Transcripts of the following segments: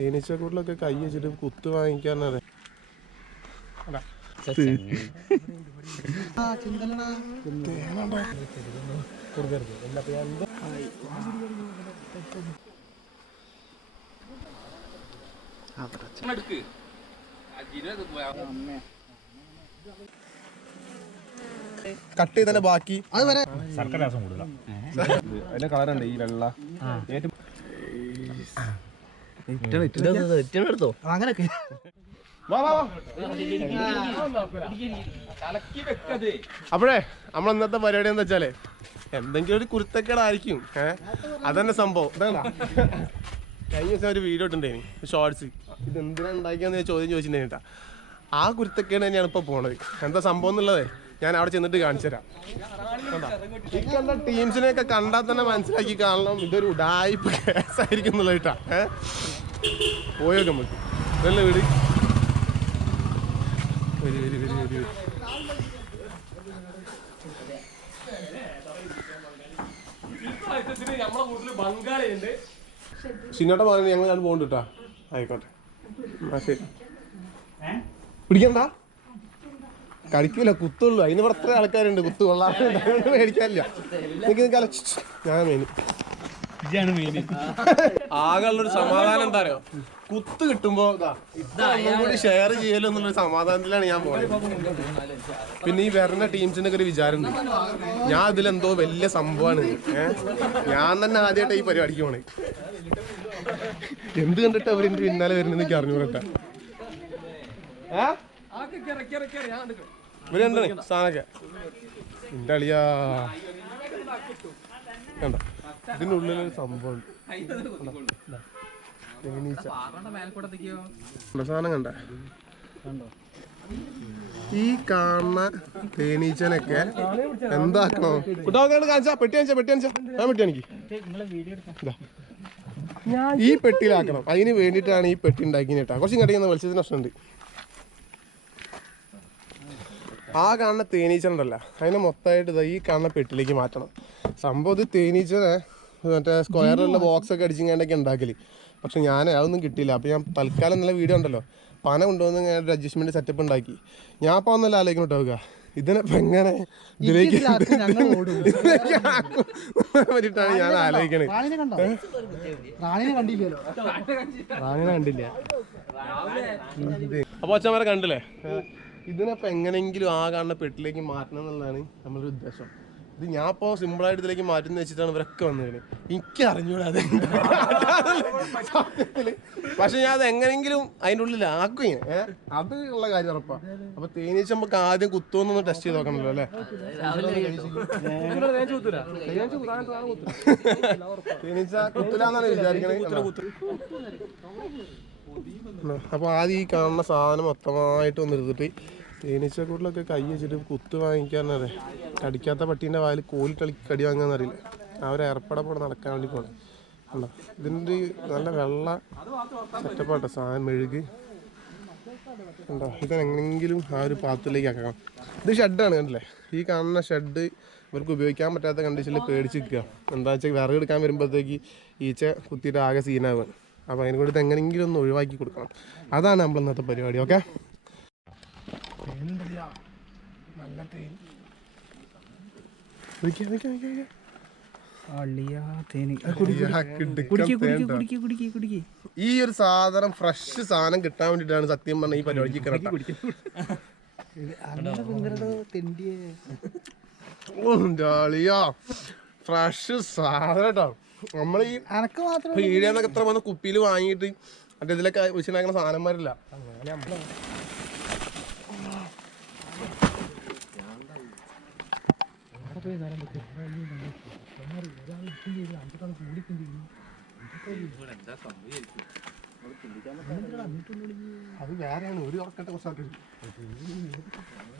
തേനീച്ചക്കൂട്ടിലൊക്കെ കൈ വെച്ചിട്ട് കുത്ത് വാങ്ങിക്കാന്നറിയാം. കട്ട് ചെയ്തന്നെ ബാക്കി അത് വരെ ശർക്കര കൂടുതല അതിന്റെ കളറുണ്ട് ഈ വെള്ള എടുത്തോ അങ്ങനെയൊക്കെ. അപ്പോഴേ നമ്മൾ ഇന്നത്തെ പരിപാടി എന്താ വെച്ചാലേ എന്തെങ്കിലും ഒരു കുരുത്തക്കേടായിരിക്കും. അതന്നെ സംഭവം. ഇതാ കഴിഞ്ഞ ദിവസം ഒരു വീഡിയോ ഇട്ടുണ്ടായിനി ഷോർട്സ്. ഇത് എന്തിനാ ഉണ്ടാക്കിയാന്ന് ചോദ്യം ചോദിച്ചിട്ടുണ്ടായിട്ടാ. ആ കുരുത്തക്കേട് തന്നെയാണ് ഇപ്പൊ പോണത്. എന്താ സംഭവം എന്നുള്ളതേ ഞാൻ അവിടെ ചെന്നിട്ട് കാണിച്ചു തരാം. ഈ കണ്ട ടീംസിനെയൊക്കെ കണ്ടാൽ തന്നെ മനസ്സിലാക്കി കാണണം ഇതൊരു ഉഡായിപ്പ് കേസായിരിക്കും എന്നുള്ളതായിട്ടാ. പോയൊക്കെ നമുക്ക് നല്ല വീട് ചിന്നോട്ട പറഞ്ഞു ഞങ്ങൾ ഞാൻ പോകണ്ട കേട്ടാ. ആയിക്കോട്ടെ ശരി. പിടിക്കണ്ട കളിക്കൂല കുത്തുള്ളൂ. അതിന് ഇവിടെ എത്ര ആൾക്കാരുണ്ട് കുത്തു കൊള്ളാൻ മേടിക്കാനില്ല. ഞാൻ ആകെയുള്ളൊരു സമാധാനം എന്താ അറിയോ, കുത്ത് കിട്ടുമ്പോ കൂടി ഷെയർ ചെയ്യലോ എന്നുള്ളൊരു സമാധാനത്തിലാണ് ഞാൻ പോകുന്നത്. പിന്നെ ഈ വരുന്ന ടീംസിന്റെ ഒക്കെ ഒരു വിചാരമുണ്ട് ഞാൻ ഇതിലെന്തോ വലിയ സംഭവമാണ്. ഞാൻ തന്നെ ആദ്യമായിട്ട് ഈ പരിപാടിക്ക് പോണേ. എന്ത് കണ്ടിട്ട് അവരെന്റെ പിന്നാലെ വരുന്നെന്ന് എനിക്ക് അറിഞ്ഞു കേട്ടാ. ഇവരെന്താണ് സാധനൊക്കെ എന്റെ അളിയാ കണ്ട. ഇതിനുള്ളിലൊരു സംഭവം സാധനം കണ്ട. ഈ കാണുന്ന തേനീച്ചനൊക്കെ എന്താക്കണോ കാണിച്ചാ പെട്ടി കാണിച്ചാ ഞാൻ പെട്ടി കാണിക്ക്. ഈ പെട്ടിയിലാക്കണം. അതിന് വേണ്ടിയിട്ടാണ് ഈ പെട്ടി ഉണ്ടാക്കിന് കേട്ടാ. കുറച്ചും കട്ടിക്കുന്ന വെളിച്ചത്തിന് പ്രശ്നമുണ്ട്. ആ കാണുന്ന തേനീച്ചണ്ടല്ല അതിനെ മൊത്തമായിട്ട് ഈ കാണുന്ന പെട്ടിലേക്ക് മാറ്റണം. സംഭവം ഇത് തേനീച്ചനെ മറ്റേ സ്ക്വയറിലുള്ള ബോക്സൊക്കെ അടിച്ചിങ്ങാണ്ടൊക്കെ ഉണ്ടാക്കല്. പക്ഷെ ഞാൻ അതൊന്നും കിട്ടിയില്ല. അപ്പോൾ ഞാൻ തൽക്കാലം നല്ല വീഡിയോ ഉണ്ടല്ലോ പന കൊണ്ടുവന്ന് ഞാൻ ഒരു അഡ്ജസ്റ്റ്മെന്റ് സെറ്റപ്പ് ഉണ്ടാക്കി. ഞാൻ അപ്പോൾ ഒന്നല്ല ആലോചിക്കണം ഉണ്ടാവുക ഇതിനിപ്പോൾ എങ്ങനെ ഇതിലേക്ക് പറ്റിയിട്ടാണ് ഞാൻ ആലോചിക്കണേ. റാണിനെ കണ്ടില്ല. അപ്പോൾ അച്ഛന്മാരെ കണ്ടില്ലേ. ഇതിനപ്പോൾ എങ്ങനെയെങ്കിലും ആ കാണുന്ന പെട്ടിലേക്ക് മാറ്റണം എന്നുള്ളതാണ് നമ്മുടെ ഉദ്ദേശം. ഇത് ഞാൻ ഇപ്പോൾ സിമ്പിളായിട്ട് ഇതിലേക്ക് മാറ്റുന്ന വെച്ചിട്ടാണ് ഇവരൊക്കെ വന്നത്. എനിക്ക് അറിഞ്ഞൂടാ അത് സത്യത്തില്. പക്ഷെ ഞാൻ അത് എങ്ങനെയെങ്കിലും അതിൻ്റെ ഉള്ളിൽ ആക്കും ഇങ്ങനെ. അത് ഉള്ള കാര്യം ഉറപ്പാണ്. അപ്പൊ തേനീച്ച നമുക്ക് ആദ്യം കുത്തുമെന്നൊന്ന് ടെസ്റ്റ് ചെയ്ത് നോക്കണല്ലോ അല്ലേ. തേനീച്ച കുത്തില്ലാന്നാണ് വിചാരിക്കണേ. അപ്പൊ ആദ്യം ഈ കാണുന്ന സാധനം മൊത്തമായിട്ട് ഒന്ന് എടുത്തിട്ട് തേനീച്ചക്കൂട്ടിലൊക്കെ കൈ വെച്ചിട്ട് കുത്ത് വാങ്ങിക്കാന്നറിയാം. കടിക്കാത്ത പട്ടീൻ്റെ വായിൽ കോലി കടി വാങ്ങാന്നറിയില്ല. അവർ ഏർപ്പെടപ്പോടെ നടക്കാൻ വേണ്ടി പോകണം. അല്ല ഇതിൻ്റെ നല്ല വെള്ള സെറ്റപ്പാട്ടോ സാധനം മെഴുക് ഉണ്ടോ. ഇതെങ്ങനെങ്കിലും ആ ഒരു പാത്രത്തിലേക്ക് ആക്കണം. ഇത് ഷെഡാണ് കണ്ടില്ലേ. ഈ കാണുന്ന ഷെഡ് ഇവർക്ക് ഉപയോഗിക്കാൻ പറ്റാത്ത കണ്ടീഷനിൽ പേടിച്ച് നിൽക്കുക. എന്താ വെച്ചാൽ വിറക് എടുക്കാൻ വരുമ്പോഴത്തേക്ക് ഈച്ച കുത്തിയിട്ട് ആകെ സീനാവുകയാണ്. അപ്പോൾ അതിനെ കൂടി എങ്ങനെയെങ്കിലും ഒന്ന് ഒഴിവാക്കി കൊടുക്കണം. അതാണ് നമ്മൾ ഇന്നത്തെ പരിപാടി. ഓക്കെ ഈ ഒരു സാധനം ഫ്രഷ് സാധനം കിട്ടാൻ വേണ്ടിയിട്ടാണ് സത്യം പറഞ്ഞ ഈ പരിപാടിക്ക് ഫ്രഷ് സാധനം കേട്ടോ. നമ്മൾ ഈ പീടിയെന്നൊക്കെ എത്ര വന്ന് കുപ്പിയിൽ വാങ്ങിയിട്ട് മറ്റേ ഇതിലൊക്കെ വെച്ചിട്ടുണ്ടാക്കുന്ന സാധനന്മാരില്ല. അത് വേറെയാണ്. ഒരു ഉറക്കട്ടെ കുറച്ചാക്കി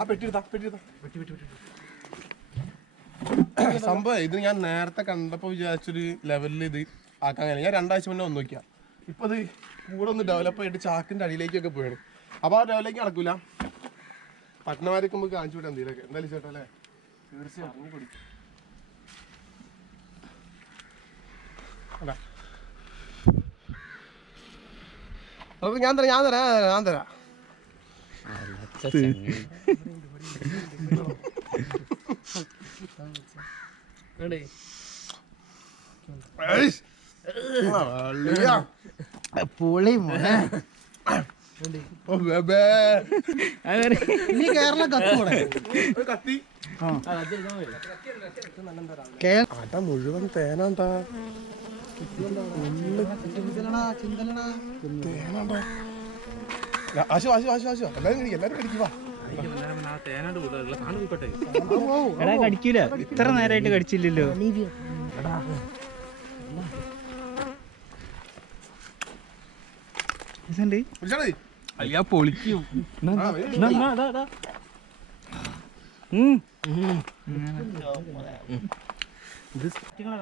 ആ പെട്ടി സംഭവം ഇത് ഞാൻ നേരത്തെ കണ്ടപ്പോൾ വിചാരിച്ചൊരു ലെവലിൽ ഇത് ആക്കാൻ കഴിയും. ഞാൻ 2 ആഴ്ച മുന്നേ വന്ന് നോക്കിയാ. ഇപ്പൊ അത് കൂടെ ഒന്ന് ഡെവലപ്പ് ആയിട്ട് ചാക്കിന്റെ അടിയിലേക്കൊക്കെ പോയാണ്. അപ്പൊ ആ ലെവലിലേക്ക് നടക്കൂല. പട്ടണമാരൊക്കെ നമുക്ക് കാണിച്ചു വിടാം എന്തെങ്കിലുമൊക്കെ. എന്തായാലും ചേട്ടാ അല്ലേ തീർച്ചയായും ഇറങ്ങി കൊടുക്കും. അപ്പൊ ഞാൻ തരാം പൊളി മോനെ നീ കേരളം കത്തി അട മുഴുവൻ തേനാണ്ടാ കടിക്കൂല ഇത്ര നേരമായിട്ട് കടിച്ചില്ലല്ലോ പൊളിക്കും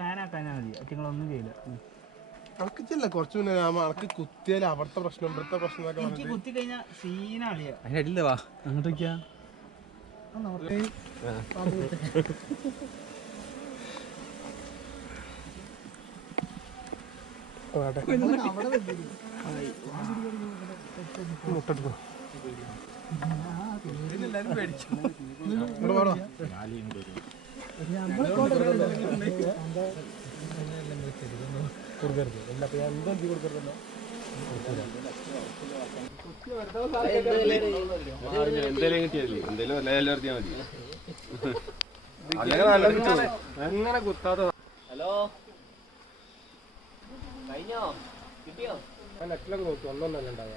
വേനാക്കാനാ മതി അറ്റിങ്ങളൊന്നും ചെയ്യില്ല അനക്കില്ല കുറച്ചു മുന്നേ അനക്ക് കുത്തിയാൽ അവിടുത്തെ പ്രശ്നം ഇവിടുത്തെ പ്രശ്നം കുത്തി കഴിഞ്ഞാൽ സീനാളിയാ അതിനടിയില്ല വാ അങ്ങോട്ടൊക്കെയാ മുട്ടെടുക്കും എന്തേലും കിട്ടിയല്ലേ എന്തേലും എല്ലാം അറിയാൻ മതി അങ്ങനെ കുത്താതെ. ഹലോ കഴിഞ്ഞോ കിട്ടിയോ? നെറ്റിലൊക്കെ നോക്കി ഒന്നൊന്നല്ല ഉണ്ടാവുക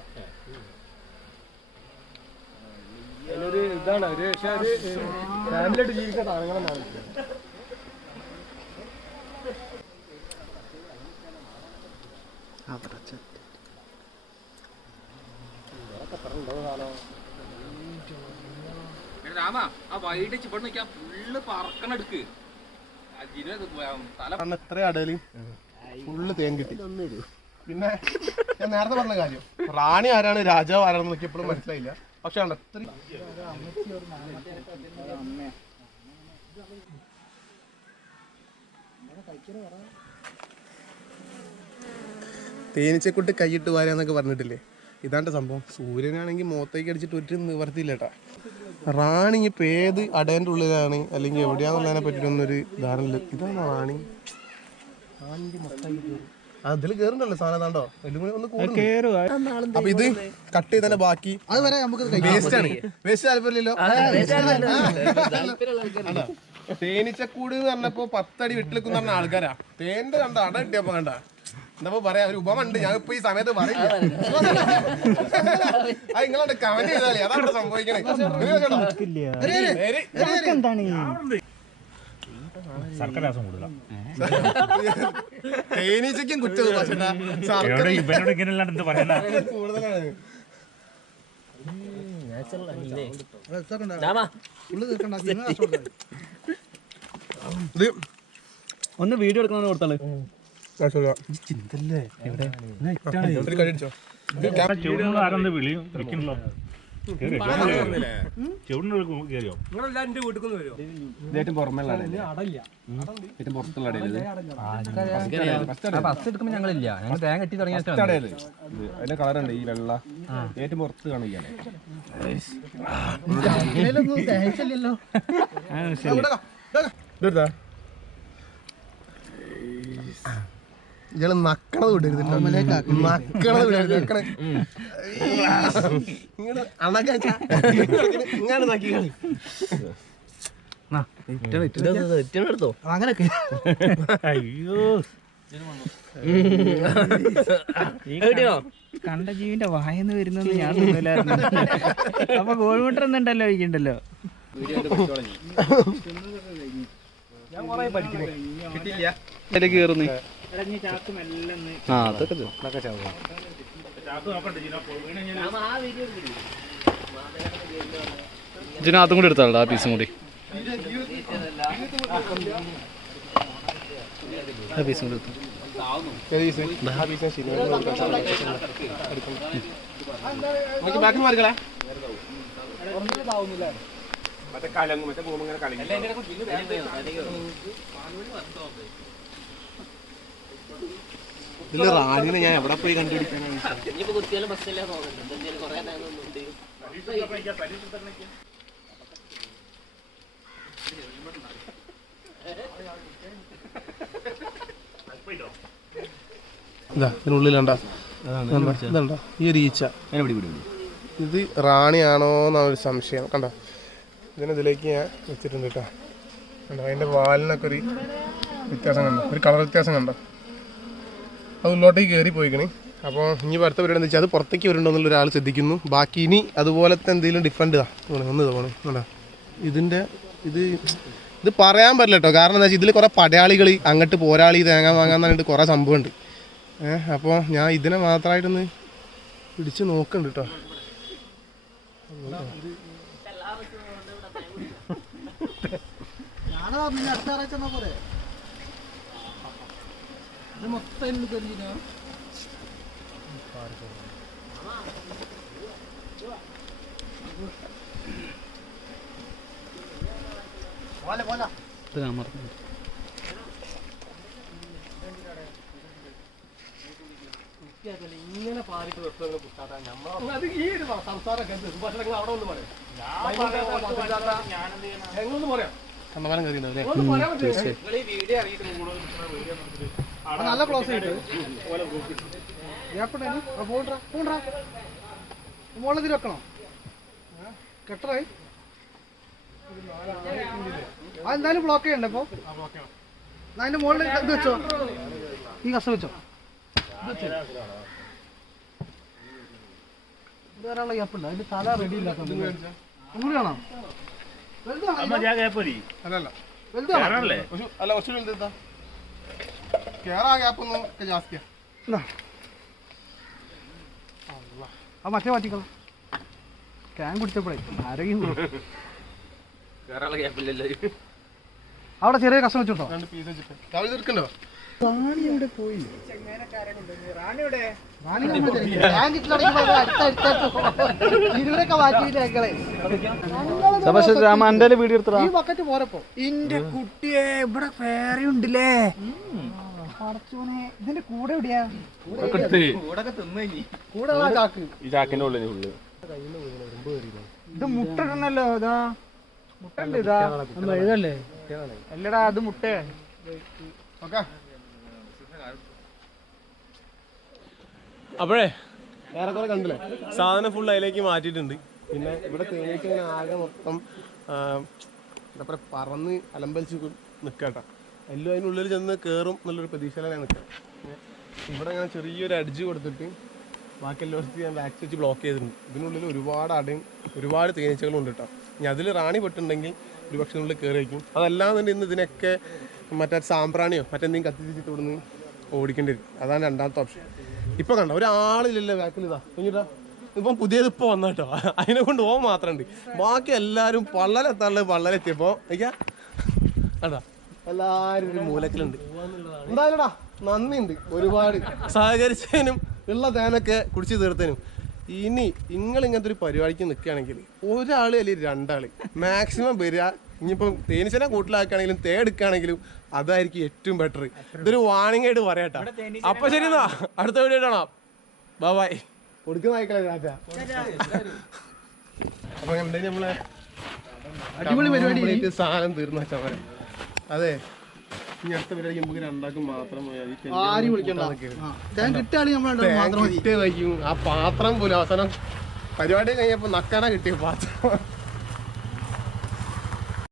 അതിലൊരു ഇതാണ് ഒരു പക്ഷെ ഒരു ഫാമിലിയായിട്ട് ജീവിക്കുന്ന സാധനങ്ങളെന്നാണ് രാമ ആ വൈകിട്ട് ചിപ്പണ് നിൽക്കാൻ ഫുള്ള് പറക്കണെടുക്ക് ഇത്ര അടയിലും ഫുള്ള് തേൻ കിട്ടി. പിന്നെ ഞാൻ നേരത്തെ പറഞ്ഞ കാര്യം റാണി ആരാണ് രാജാവ് ആരാണെന്ന് നോക്കി എപ്പോഴും മനസ്സിലായില്ല. പക്ഷെ തേനീച്ചക്കുട്ടി കൈയിട്ട് വാരാന്നൊക്കെ പറഞ്ഞിട്ടില്ലേ, ഇതാണ്ട് സംഭവം. സൂര്യനാണെങ്കിൽ മുഖത്തേക്ക് അടിച്ചിട്ട് ഒരു നിവർത്തിയില്ല കേട്ടാ. റാണി ഇപ്പൊ ഏത് അടേന്റെ ഉള്ളിലാണ് അല്ലെങ്കിൽ എവിടെയാന്നുള്ളതിനെ പറ്റിയിട്ടൊന്നൊരു ധാരണ. ഇതാണ് റാണി. അതിൽ കേറുണ്ടല്ലോ സാധനം താണ്ടോ ഒന്ന് കൂടും. അപ്പൊ ഇത് കട്ട് ചെയ്തന്നെ ബാക്കി അതുവരെ നമുക്ക് വേസ്റ്റ് ആണ്. വേസ്റ്റ് താല്പര്യമില്ലല്ലോ. തേനീച്ചക്കൂട് എന്ന് പറഞ്ഞപ്പോ 10 അടി വിട്ടിലെക്കുന്ന പറഞ്ഞ ആൾക്കാരാ. തേന്റെ കണ്ട അട കിട്ടിയപ്പോ കണ്ട എന്താ പറയാ, ഒരു ഉപമ ഉണ്ട്. ഞാൻ ഇപ്പൊ ഈ സമയത്ത് പറയില്ല. അത് നിങ്ങളോട് കമന്റ് ചെയ്താലേ അതാണ് സംഭവിക്കണേ. തേനീച്ചക്കും കുറ്റത് കൂടുതലാണ്. ഒന്ന് വീഡിയോ എടുക്കണമെന്ന് കൊടുത്താള് ഞങ്ങളില്ല, ഞങ്ങൾ തേങ്ങ കെട്ടി തുടങ്ങിയ അതിന്റെ കളറുണ്ട് ഈ വെള്ള ഏറ്റവും പുറത്ത് കാണിക്കാണ്. ഇയാള് നക്കണത് വിടരുത്, നക്കണത് വിടരുത്. ഇങ്ങനെ നക്കിക്കളി. എടുത്തോ അങ്ങനൊക്കെ. അയ്യോ കണ്ട ജീവിന്റെ വായന്ന് വരുന്നെന്ന് ഞാൻ തോന്നില്ലായിരുന്നു. അപ്പൊ കോഴിമുട്ടൊന്നുണ്ടല്ലോ ഒഴിക്കണ്ടല്ലോ. ഇതിനകത്തും കൂടി എടുത്താളാ ആ പീസും കൂടി. ആ പീസും കൂടി എടുത്തു. ബാക്കി മാറിക്കളാ. മറ്റേ കലങ്ങും മറ്റേ പോകുമ്പോ ഇങ്ങനെ കളി. ഇതിൽ റാണിനെ ഞാൻ എവിടെ പോയി കണ്ടുപിടിക്കാനാണ്? ഇതാ ഇതിനുള്ളിലുണ്ടോ ഇതുണ്ടോ ഈ ഒരു ഈച്ച? ഇത് റാണിയാണോ എന്നൊരു സംശയം. കണ്ടോ ഇതിലേക്ക് ഞാൻ വെച്ചിട്ടുണ്ട് കേട്ടോ. കണ്ടോ അതിൻ്റെ വാലിനൊക്കെ ഒരു വ്യത്യാസം കണ്ടോ, ഒരു കളർ വ്യത്യാസം കണ്ടോ? അത് ഉള്ളോട്ടേക്ക് കയറി പോയിക്കണേ. അപ്പോൾ ഇനി അടുത്ത പരിപാടി എന്താ വെച്ചാൽ അത് പുറത്തേക്ക് വരുന്നുണ്ടോ എന്നുള്ള ഒരാൾ ശ്രദ്ധിക്കുന്നു. ബാക്കി ഇനി അതുപോലത്തെ എന്തെങ്കിലും ഡിഫറെൻറ്റ് ഒന്ന് തോന്നും കണ്ടോ. ഇത് പറയാൻ പറ്റില്ല കേട്ടോ. കാരണം എന്താ വെച്ചാൽ ഇതിൽ കുറേ പടയാളികൾ അങ്ങോട്ട് പോരാളി തേങ്ങ വാങ്ങാൻ പറഞ്ഞിട്ട് കുറേ സംഭവമുണ്ട്. അപ്പോൾ ഞാൻ ഇതിനെ മാത്രമായിട്ടൊന്ന് പിടിച്ച് നോക്കുന്നുണ്ട് കേട്ടോ. ഇങ്ങനെ പാലിട്ട് വെറുതെ പുസ്തകം നമ്മളത് ഈ ഒരു സംസാരമൊക്കെ സുഭാഷങ്ങൾ അവിടെ ഒന്ന് പറയാം. കണ്ണമാനം കയറിയിട്ടുണ്ടാവില്ലേ? നല്ല ക്ലോസ് ചെയ്തിട്ട് മുകളിൽ വെക്കണം. കെട്ടറായി അതെന്തായാലും ബ്ലോക്ക് ചെയ്യണ്ടേ? ഇപ്പോൾ അതിന്റെ മുകളിൽ ഇത് വെച്ചോ, ഈ കസ വെച്ചോ. വേറെയുള്ള ഗ്യാപ്പുണ്ട്, അതിന്റെ തല റെഡി ഇല്ലാത്തത് ഒന്നുകൂടി കാണാം. മറ്റേ മാറ്റിക്കളാം. ക്യാൻ കുടിച്ചപ്പോഴേ ആരോഗ്യം അവിടെ ചെറിയ കഷ്ണം വെച്ചോട്ടോ. റാണി എവിടെ പോയി? വീഡിയോ എടുത്തോ. ഈ ബക്കറ്റ് പോരപ്പോ ഇന്റെ കുട്ടിയെ ഇവിടെ വേറെ ഉണ്ടല്ലേ. ഇതിന്റെ കൂടെ എവിടെയാ? കൂടെ ഇത് മുട്ട ഇടണല്ലോ. ഇതാ മുട്ട ഉണ്ട്. ഇതാ എഴുതല്ലേ? അല്ലടാ അത് മുട്ട. അപ്പോഴേ ഏറെക്കുറെ കണ്ടില്ലേ, സാധനം ഫുൾ അതിലേക്ക് മാറ്റിയിട്ടുണ്ട്. പിന്നെ ഇവിടെ തേനീച്ച ഇങ്ങനെ ആകെ മൊത്തം എന്താ പറയുക പറന്ന് അലമ്പലിച്ച് നിൽക്കട്ടോ. എല്ലാം അതിനുള്ളിൽ ചെന്ന് കയറും എന്നുള്ളൊരു പ്രതീക്ഷയിലാണ് നിൽക്കുക. ഇവിടെ ഇങ്ങനെ ചെറിയൊരു അടിച്ച് കൊടുത്തിട്ട് ബാക്കി എല്ലായിടത്തും ഞാൻ വാക്സ് വെച്ച് ബ്ലോക്ക് ചെയ്തിട്ടുണ്ട്. ഇതിനുള്ളിൽ ഒരുപാട് അടയും ഒരുപാട് തേനീച്ചകളും ഉണ്ട് കേട്ടോ. ഇനി അതിൽ റാണി പെട്ടുണ്ടെങ്കിൽ ഒരു പക്ഷേ ഉള്ളിൽ കയറി വയ്ക്കും. അതല്ലാന്നുണ്ടെങ്കിൽ ഇന്ന് ഇതിനൊക്കെ മറ്റേ സാമ്പ്രാണിയോ മറ്റെന്തെങ്കിലും കത്തിച്ചിട്ട് ഇവിടുന്ന് ഓടിക്കേണ്ടി വരും. അതാണ് രണ്ടാമത്തെ ഓപ്ഷൻ. ഇപ്പം കണ്ടോ ഒരാളില്ലല്ലോ ബാക്കിൽ. ഇതാ കുഞ്ഞിട്ടാ ഇപ്പം പുതിയത് ഇപ്പോൾ വന്ന കേട്ടോ. അതിനെ കൊണ്ട് ഓൻ മാത്രമുണ്ട്. ബാക്കി എല്ലാവരും പള്ളലെത്തിയപ്പോൾ അയ്യാ കണ്ടാ എല്ലാവരും ഒരു മൂലക്കിലുണ്ട്. എന്തായാലുംടാ നന്ദിയുണ്ട് ഒരുപാട് സഹകരിച്ചതിനും ഉള്ള തേനൊക്കെ കുടിച്ച് തീർത്തതിനും. ഇനി നിങ്ങൾ ഇങ്ങനത്തെ ഒരു പരിപാടിക്ക് നിൽക്കുകയാണെങ്കിൽ ഒരാൾ അല്ലെങ്കിൽ രണ്ടാൾ മാക്സിമം വരിക. ഇനിയിപ്പം തേനീച്ചനെ കൂട്ടിലാക്കുകയാണെങ്കിലും തേ എടുക്കുകയാണെങ്കിലും അതായിരിക്കും ഏറ്റവും ബെറ്റർ. ഇതൊരു വാണിംഗ് ആയിട്ട് പറയാട്ടോ. അപ്പൊ ശരി എന്നാ അടുത്ത വീഡിയോ കാണാം. ബൈ. കൊടുക്കുന്ന അപ്പൊ എന്തായാലും നമ്മളെ അടിപൊളി പരിപാടി സാധനം തീർന്നു വെച്ചാൽ പറയാം. അതെ ഇനി അടുത്ത പരിപാടി നമുക്ക് രണ്ടാക്കും മാത്രം ആ പാത്രം പോലും അവസാനം പരിപാടി കഴിഞ്ഞപ്പോ നക്കാനാ കിട്ടിയ പാത്രം.